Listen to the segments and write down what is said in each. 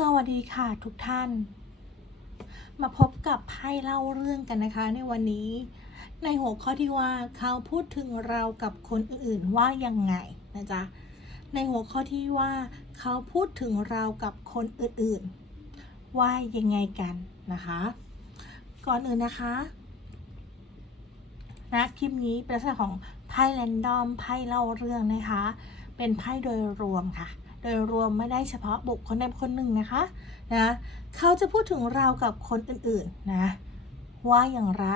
สวัสดีค่ะทุกท่าน มาพบกับไพ่เล่าเรื่องกันนะคะในวันนี้ ในหัวข้อที่ว่าเขาพูดถึงเรากับคนอื่นๆว่ายังไงนะจ๊ะในหัวข้อที่ว่าเขาพูดถึงเรากับคนอื่นๆ ว่ายังไงกันนะคะ ก่อนอื่นนะคะนะคลิปนี้เป็นลักษณะของไพ่แรนดอมไพ่เล่าเรื่องนะคะ เป็นไพ่โดยรวมค่ะ โดยรวมไม่ได้เฉพาะบุคคลใดคนหนึ่งนะคะนะเขาจะพูดถึงเรากับคนอื่นๆนะว่าอย่างไร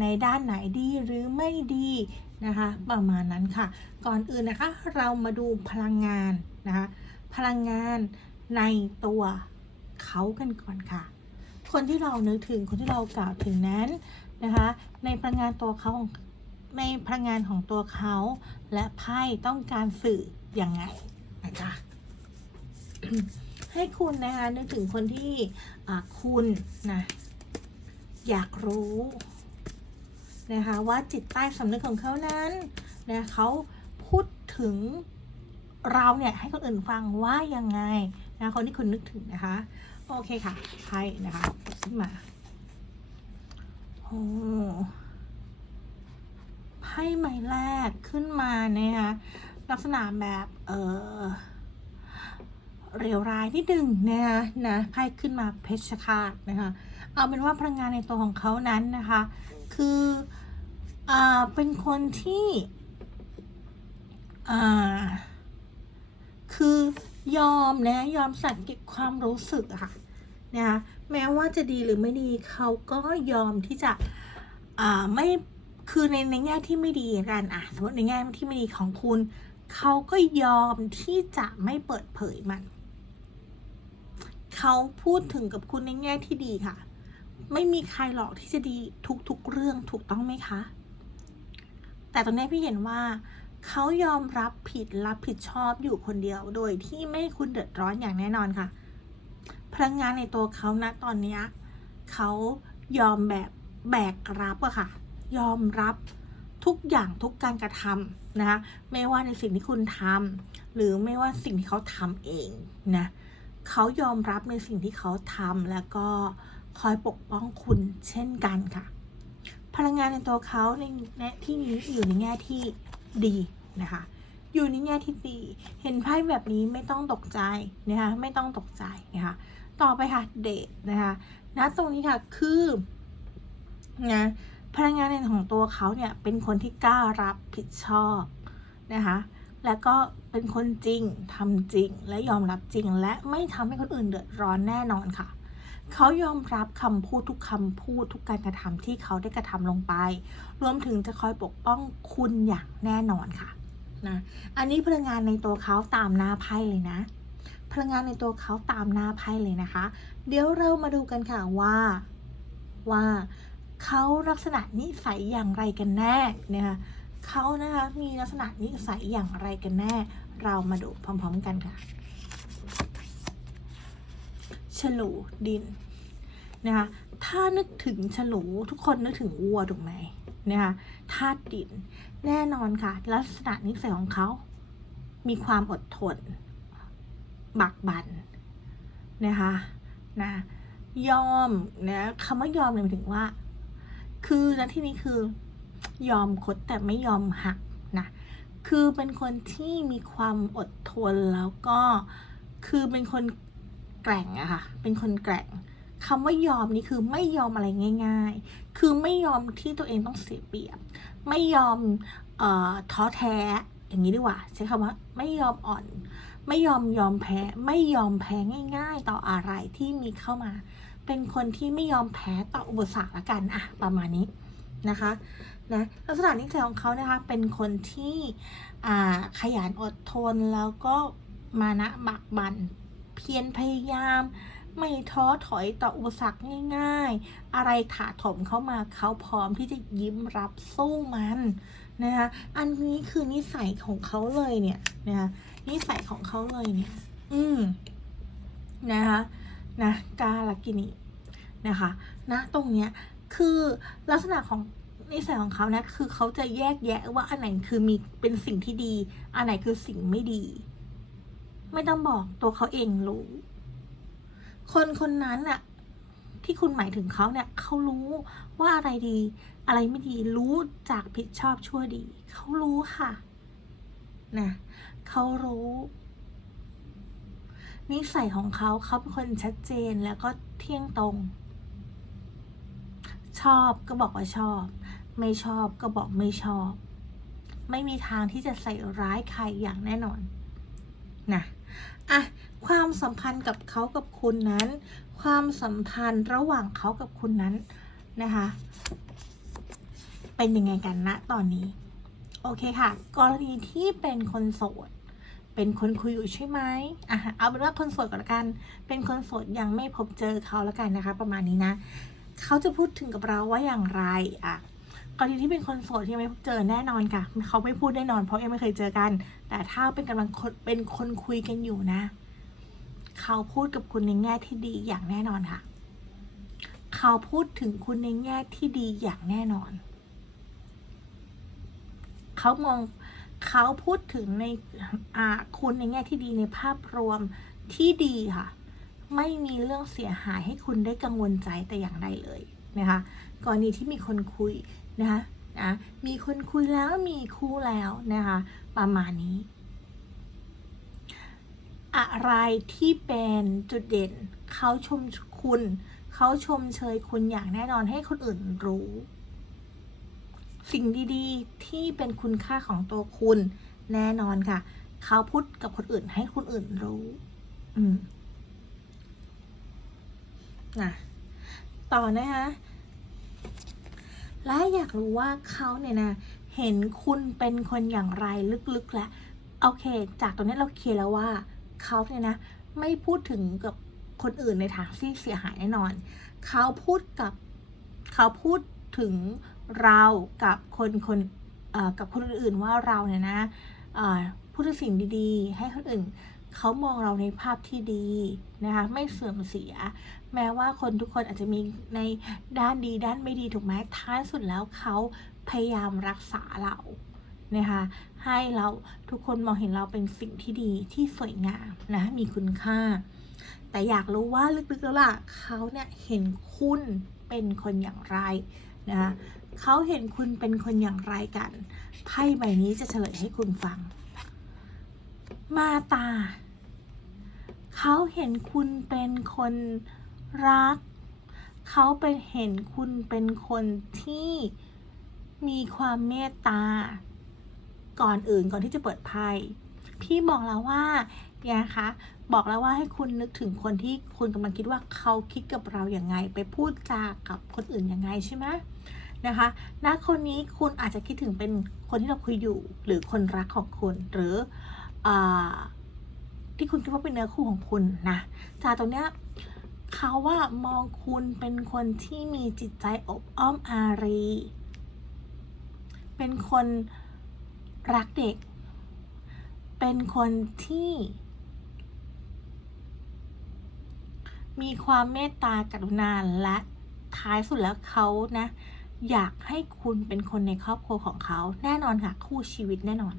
ในด้านไหนดีหรือไม่ดีนะคะประมาณนั้นค่ะ ก่อนอื่นนะคะเรามาดูพลังงานนะคะพลังงานในตัวเขากันก่อนค่ะ คนที่เรานึกถึงคนที่เรากล่าวถึงนั้นนะคะในพลังงานตัวเขาของในพลังงานของตัวเขา และไพ่ต้องการสื่ออยังไงนะคะ ให้คุณนะคะนึกถึงคนที่คุณนะอยากรู้นะคะว่าจิตใต้สำนึกของเขานั้นนะเขาพูดถึงเราเนี่ยให้คนอื่นฟังว่ายังไงนะคนที่คุณนึกถึงนะคะ โอเคค่ะไพ่นะคะขึ้นมาโอ้ไพ่ใหม่แรกขึ้นมาเนี่ยนะคะลักษณะแบบเออ เรียวร้ายนิดนึงนะคะนะไพ่ขึ้นมาเพชฌฆาตนะคะเอาเป็นว่าพลังงานในตัวของเขานั้นนะคะ คืออ่าเป็นคนที่อ่าคือยอมนะยอมสัตว์เก็บความรู้สึกค่ะนะคะแม้ว่าจะดีหรือไม่ดีเขาก็ยอมที่จะอ่าไม่คือในในแง่ที่ไม่ดีกันอะสมมติในแง่ที่ไม่ดีของคุณ เขาก็ยอมที่จะไม่เปิดเผยมัน เขาพูดถึงกับคุณในแง่ที่ดีค่ะ ไม่มีใครหรอกที่จะดีทุกๆเรื่องถูกต้องไหมคะ แต่ตรงนี้พี่เห็นว่าเขายอมรับผิดรับผิดชอบอยู่คนเดียว โดยที่ไม่คุณเดือดร้อนอย่างแน่นอนค่ะ พลังงานในตัวเขานะตอนนี้เขายอมแบบแบกรับอะค่ะ ยอมรับทุกอย่างทุกการกระทำนะคะ ไม่ว่าในสิ่งที่คุณทำหรือไม่ว่าสิ่งที่เขาทำเองนะเเขายอมรับในสิ่งที่เขาทำแล้วก็คอยปกป้องคุณเช่นกันค่ะ พลังงานในตัวเขาในแง่ที่นี้อยู่ในแง่ที่ดีนะคะ อยู่ในแง่ที่ดี เห็นไพ่แบบนี้ไม่ต้องตกใจนะคะไม่ต้องตกใจนะคะต่อไปค่ะเดทนะคะณตรงนี้ค่ะคือนะพลังงานในของตัวเขาเนี่ยเป็นคนที่กล้ารับผิดชอบนะคะ แล้วก็เป็นคนจริงทำจริง และยอมรับจริง และไม่ทำให้คนอื่นเดือดร้อนแน่นอนค่ะ เขายอมรับคำพูดทุกคำพูดทุกการกระทำที่เขาได้กระทำลงไป รวมถึงจะคอยปกป้องคุณอย่างแน่นอนค่ะนะอันนี้พลังงานในตัวเขาตามหน้าไพ่เลยนะ พลังงานในตัวเขาตามหน้าไพ่เลยนะคะ เดี๋ยวเรามาดูกันค่ะว่าว่าเขาลักษณะนิสัยอย่างไรกันแน่นะคะ เขานะคะมีลักษณะนิสัยอย่างไรกันแน่ เรามาดูพร้อมๆกันค่ะ ฉลูดินนะคะถ้านึกถึงฉลูทุกคนนึกถึงวัวถูกไหมนะคะธาตุดิน แน่นอนค่ะ ลักษณะนิสัยของเขา มีความอดทน บักบันนะคะนะยอมนะคำว่ายอมเนี่ยหมายถึงว่า คือณที่นี้คือ ยอมคดแต่ไม่ยอมหักนะคือเป็นคนที่มีความอดทนแล้วก็คือเป็นคนแกร่งอะค่ะเป็นคนแกร่งคำว่ายอมนี่คือไม่ยอมอะไรง่าย ๆ คือไม่ยอมที่ตัวเองต้องเสียเปรียบ ไม่ยอมเอ่อท้อแท้ อย่างนี้ดีกว่า ใช้คำว่าไม่ยอมอ่อน ไม่ยอมยอมแพ้ ไม่ยอมแพ้ง่าย ๆ ต่ออะไรที่มีเข้ามา เป็นคนที่ไม่ยอมแพ้ต่ออุปสรรคละกันอะประมาณนี้นะคะ นะลักษณะนิสัยของเขานะคะเป็นคนที่ขยันอดทนแล้วก็มานะบักบันเพียรพยายาม ไม่ท้อถอยต่ออุปสรรคง่าย ๆ อะไรถาถมเข้ามาเขาพร้อมที่จะยิ้มรับสู้มันนะคะอันนี้คือนิสัยของเขาเลยเนี่ยนะคะนิสัยของเขาเลยเนี่ย อืมนะคะนะกาลกินีนะคะนะตรงเนี้ยคือลักษณะของ นิสัยของเขานะคือเขาจะแยกแยะว่าอันไหนคือมีเป็นสิ่งที่ดี อันไหนคือสิ่งไม่ดี ไม่ต้องบอกตัวเขาเองรู้ คนคนนั้นน่ะที่คุณหมายถึงเขาเนี่ยเขารู้ว่าอะไรดี อะไรไม่ดีรู้จากผิดชอบชั่วดี เขารู้ค่ะนะเขารู้ นิสัยของเขาเขาเป็นคนชัดเจนแล้วก็เที่ยงตรง ชอบก็บอกว่าชอบ ไม่ชอบก็บอกไม่ชอบ ไม่มีทางที่จะใส่ร้ายใครอย่างแน่นอนนะอะความสัมพันธ์กับเขากับคุณนั้น ความสัมพันธ์ระหว่างเขากับคุณนั้นนะคะ เป็นยังไงกันณตอนนี้ โอเคค่ะ กรณีที่เป็นคนโสด เป็นคนคุยอยู่ใช่ไหมอะเอาเป็นว่าคนโสดก่อนละกัน เป็นคนโสดยังไม่พบเจอเขาแล้วกันนะคะ ประมาณนี้นะ เขาจะพูดถึงกับเราว่าอย่างไรอะ กรณีที่เป็นคนโสดที่ยังไม่พบเจอแน่นอนค่ะ เขาไม่พูดแน่นอน เพราะยังไม่เคยเจอกัน แต่ถ้าเป็นกำลังเป็นคนคุยกันอยู่นะ เขาพูดกับคุณในแง่ที่ดีอย่างแน่นอนค่ะ เขาพูดถึงคุณในแง่ที่ดีอย่างแน่นอน เขามองเขาพูดถึงในคุณในแง่ที่ดีในภาพรวมที่ดีค่ะ ไม่มีเรื่องเสียหายให้คุณได้กังวลใจแต่อย่างใดเลย นะคะกรณีที่มีคนคุยนะคะนะมีคนคุยแล้วมีคู่แล้วนะคะประมาณนี้ อะไรที่เป็นจุดเด่นเขาชมคุณเขาชมเชยคุณอย่างแน่นอนให้คนอื่นรู้ สิ่งดีๆที่เป็นคุณค่าของตัวคุณแน่นอนค่ะ เขาพูดกับคนอื่นให้คนอื่นรู้ อืมนะต่อนะคะ และอยากรู้ว่าเขาเนี่ยนะเห็นคุณเป็นคนอย่างไรลึกๆแล้วโอเค จากตรงนี้เราเคลียร์แล้วว่าเขาเนี่ยนะไม่พูดถึงกับคนอื่นในทางที่เสียหายแน่นอน เขาพูดกับเขาพูดถึงเรากับคนคนกับคนอื่นว่าเราเนี่ยนะพูดถึงสิ่งดีๆ ให้คนอื่น เขามองเราในภาพที่ดีนะคะไม่เสื่อมเสีย แม้ว่าคนทุกคนอาจจะมีในด้านดีด้านไม่ดีถูกไหมท้ายสุดแล้วเขาพยายามรักษาเรานะคะให้เราทุกคนมองเห็นเราเป็นสิ่งที่ดีที่สวยงามนะมีคุณค่า แต่อยากรู้ว่าลึกๆแล้วล่ะเขาเนี่ยเห็นคุณเป็นคนอย่างไรนะคะเขาเห็นคุณเป็นคนอย่างไรกันไพ่ใบนี้จะเฉลยให้คุณฟัง มาตา เขาเห็นคุณเป็นคนรัก เขาเป็นเห็นคุณเป็นคนที่มีความเมตตา ก่อนอื่นก่อนที่จะเปิดไพ่พี่บอกแล้วว่าเนี่ยนะคะบอกแล้วว่าให้คุณนึกถึงคนที่คุณกำลังคิดว่าเขาคิดกับเราอย่างไง ไปพูดจากับคนอื่นอยังไงใช่ไหมนะคะณคนนี้คุณอาจจะคิดถึงเป็นคนที่เราคุยอยู่ หรือคนรักของคุณหรืออ ที่คุณคิดว่าเป็นเนื้อคู่ของคุณนะจากตรงเนี้ยเขาว่ามองคุณเป็นคนที่มีจิตใจอบอ้อมอารี เป็นคนรักเด็ก เป็นคนที่ มีความเมตตากรุณาและท้ายสุดแล้วเขานะ อยากให้คุณเป็นคนในครอบครัวของเขา แน่นอนค่ะ คู่ชีวิตแน่นอน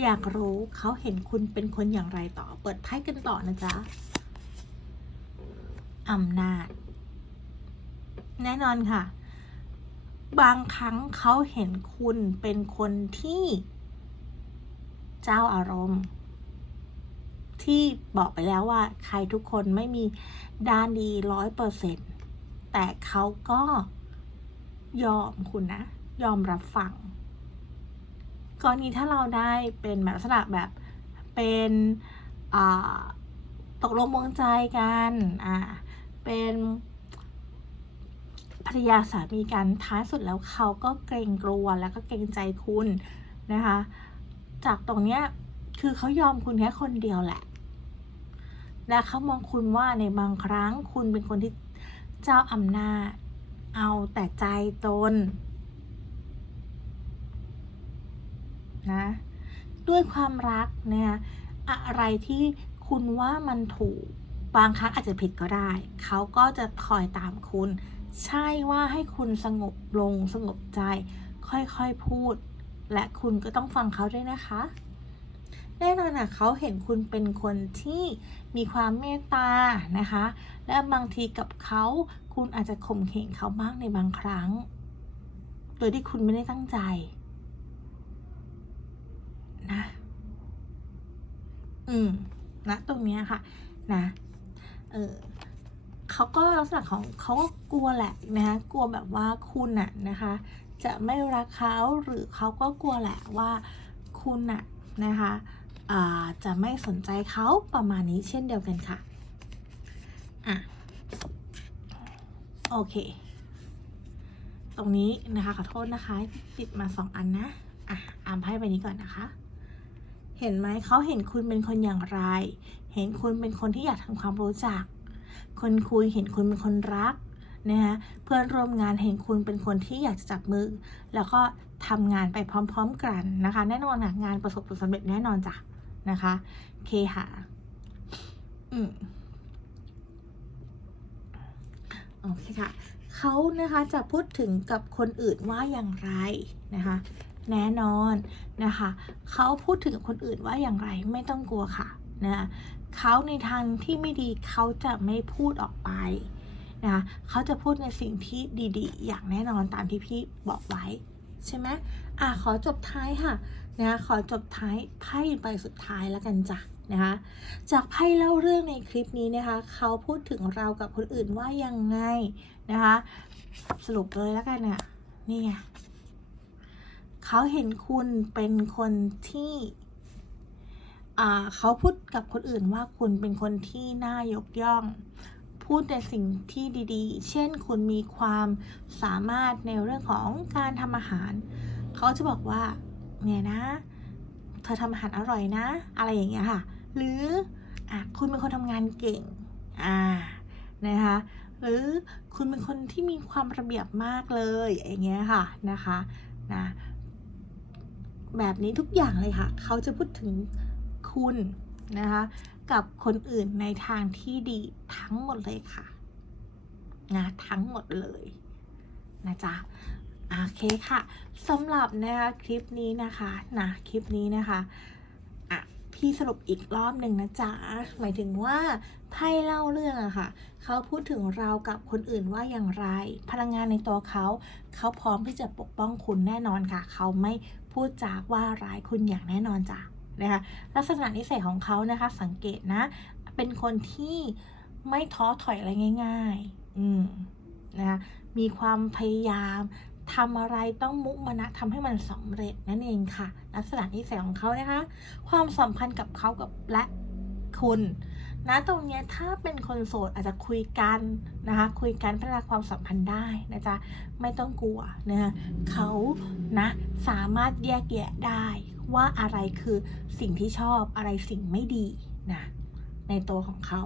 อยากรู้เขาเห็นคุณเป็นคนอย่างไรต่อ เปิดไพ่กันต่อนะจ๊ะอำนาจ แน่นอนค่ะ บางครั้งเขาเห็นคุณเป็นคนที่ เจ้าอารมณ์ ที่บอกไปแล้วว่า ใครทุกคนไม่มีด้านดีร้อยเปอร์เซ็นต์แต่เขาก็ยอมคุณนะ ยอมรับฟัง กรณีถ้าเราได้เป็นแบบลักษณะแบบเป็นตกลงมองใจกันอ่าเป็นภรรยาสามีกันท้ายสุดแล้วเขาก็เกรงกลัวแล้วก็เกรงใจคุณนะคะ จากตรงเนี้ยคือเขายอมคุณแค่คนเดียวแหละ และเขามองคุณว่าในบางครั้งคุณเป็นคนที่เจ้าอำนาจ เอาแต่ใจตน นะ ด้วยความรักเนี่ยอะไรที่คุณว่ามันถูก บางครั้งอาจจะผิดก็ได้ เขาก็จะคอยตามคุณ ใช่ว่าให้คุณสงบลงสงบใจ ค่อยๆพูด และคุณก็ต้องฟังเขาด้วยนะคะ แน่นอนอะเขาเห็นคุณเป็นคนที่มีความเมตตานะคะ และบางทีกับเขาคุณอาจจะข่มเหงเขาบ้างในบางครั้ง โดยที่คุณไม่ได้ตั้งใจ นะ อืมนะตรงเนี้ยค่ะ นะ เออเขาก็ลักษณะของเขาก็กลัวแหละนะคะกลัวแบบว่าคุณน่ะนะคะ จะไม่รักเขาหรือเขาก็กลัวแหละว่าคุณน่ะนะคะอ่าจะไม่สนใจเขาประมาณนี้เช่นเดียวกันค่ะ อะ โอเค ตรงนี้นะคะขอโทษนะคะ ติดมาสองอันนะ อะอ่านไพ่ใบนี้ก่อนนะคะ เห็นไหมเขาเห็นคุณเป็นคนอย่างไร เห็นคุณเป็นคนที่อยากทำความรู้จัก คนคุยเห็นคุณเป็นคนรักนะคะเพื่อนร่วมงานเห็นคุณเป็นคนที่อยากจะจับมือ แล้วก็ทำงานไปพร้อม ๆ กันนะคะ แน่นอนนะงานประสบผลสำเร็จแน่นอนจ้ะนะคะเคค่ะอืมโอเคค่ะเขานะคะจะพูดถึงกับคนอื่นว่าอย่างไรนะคะ แน่นอนนะคะเขาพูดถึงคนอื่นว่าอย่างไรไม่ต้องกลัวค่ะนะเขาในทางที่ไม่ดีเขาจะไม่พูดออกไปนะคะเขาจะพูดในสิ่งที่ดีๆ อย่างแน่นอนตามที่พี่บอกไว้ใช่ไหมอะขอจบท้ายค่ะนะขอจบท้ายไพ่ใบสุดท้ายแล้วกันจ้ะนะคะจากไพ่เล่าเรื่องในคลิปนี้นะคะเขาพูดถึงเรากับคนอื่นว่ายังไงนะคะสรุปเลยแล้วกันน่ะนี่ไง เขาเห็นคุณเป็นคนที่เขาพูดกับคนอื่นว่าคุณเป็นคนที่น่ายกย่อง พูดแต่สิ่งที่ดีๆ เช่นคุณมีความสามารถในเรื่องของการทำอาหาร เขาจะบอกว่า เนี่ยนะ เธอทำอาหารอร่อยนะ อะไรอย่างเงี้ยค่ะ หรืออคุณเป็นคนทำงานเก่ง อ่า นะคะ หรือคุณเป็นคนที่มีความระเบียบมากเลย อย่างเงี้ยค่ะ นะคะ นะ แบบนี้ทุกอย่างเลยค่ะ เขาจะพูดถึงคุณนะคะกับคนอื่นในทางที่ดีทั้งหมดเลยค่ะนะทั้งหมดเลยนะจ๊ะโอเคค่ะสำหรับนะคะคลิปนี้นะคะนะคลิปนี้นะคะ อะพี่สรุปอีกรอบหนึ่งนะจ๊ะ หมายถึงว่าไพ่เล่าเรื่องอะค่ะ เขาพูดถึงเรากับคนอื่นว่าอย่างไร พลังงานในตัวเขา เขาพร้อมที่จะปกป้องคุณแน่นอนค่ะ เขาไม่พูดจากว่าร้ายคุณอย่างแน่นอนจ้ะนะคะ ลักษณะนิสัยของเขานะคะ สังเกตนะ เป็นคนที่ไม่ท้อถอยอะไรง่าย ๆ อืมนะคะมีความพยายาม ทำอะไรต้องมุมานะทำให้มันสำเร็จนั่นเองค่ะ ลักษณะนิสัยของเขานะคะ ความสัมพันธ์กับเขากับและคุณนะตรงนี้ถ้าเป็นคนโสดอาจจะคุยกันนะคะ คุยกันพัฒนาความสัมพันธ์ได้นะจ๊ะไม่ต้องกลัวนะคะเขานะสามารถแยกแยะได้ว่าอะไรคือสิ่งที่ชอบอะไรสิ่งไม่ดีนะในตัวของเขา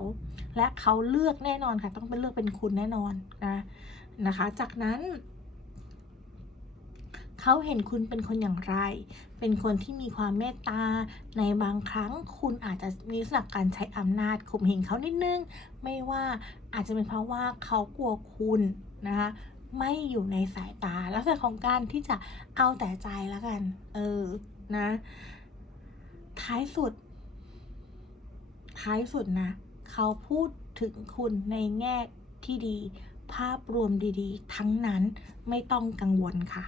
และเขาเลือกแน่นอนค่ะ ต้องเป็นเลือกเป็นคุณแน่นอนนะนะคะ จากนั้น เขาเห็นคุณเป็นคนอย่างไร เป็นคนที่มีความเมตตา ในบางครั้งคุณอาจจะมีลักษณะการใช้อำนาจข่มเหงเขานิดนึง ไม่ว่าอาจจะเป็นเพราะว่าเขากลัวคุณนะคะไม่อยู่ในสายตา ลักษณะของการที่จะเอาแต่ใจแล้วกัน เออ นะ ท้ายสุด ท้ายสุดนะ เขาพูดถึงคุณในแง่ที่ดี ภาพรวมดีๆ ทั้งนั้นไม่ต้องกังวลค่ะ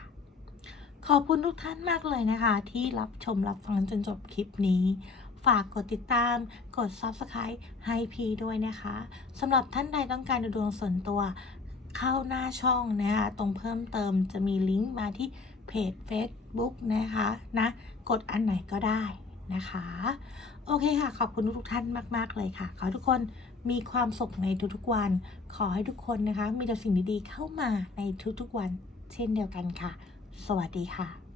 ขอบคุณทุกท่านมากเลยนะคะ ที่รับชมรับฟังจนจบคลิปนี้ ฝากกดติดตาม กด Subscribe ให้พีด้วยนะคะสำหรับท่านใดต้องการดูดวงส่วนตัว เข้าหน้าช่องนะคะ ตรงเพิ่มเติมจะมีลิงก์มาที่เพจ Facebook นะคะนะกดอันไหนก็ได้นะคะ โอเคค่ะ ขอบคุณทุกท่านมาก ๆ เลยค่ะ ขอทุกคนมีความสุขในทุกๆวัน ขอให้ทุกคนนะคะ มีแต่สิ่งดีๆเข้ามาในทุกๆวัน เช่นเดียวกันค่ะ สวัสดีค่ะ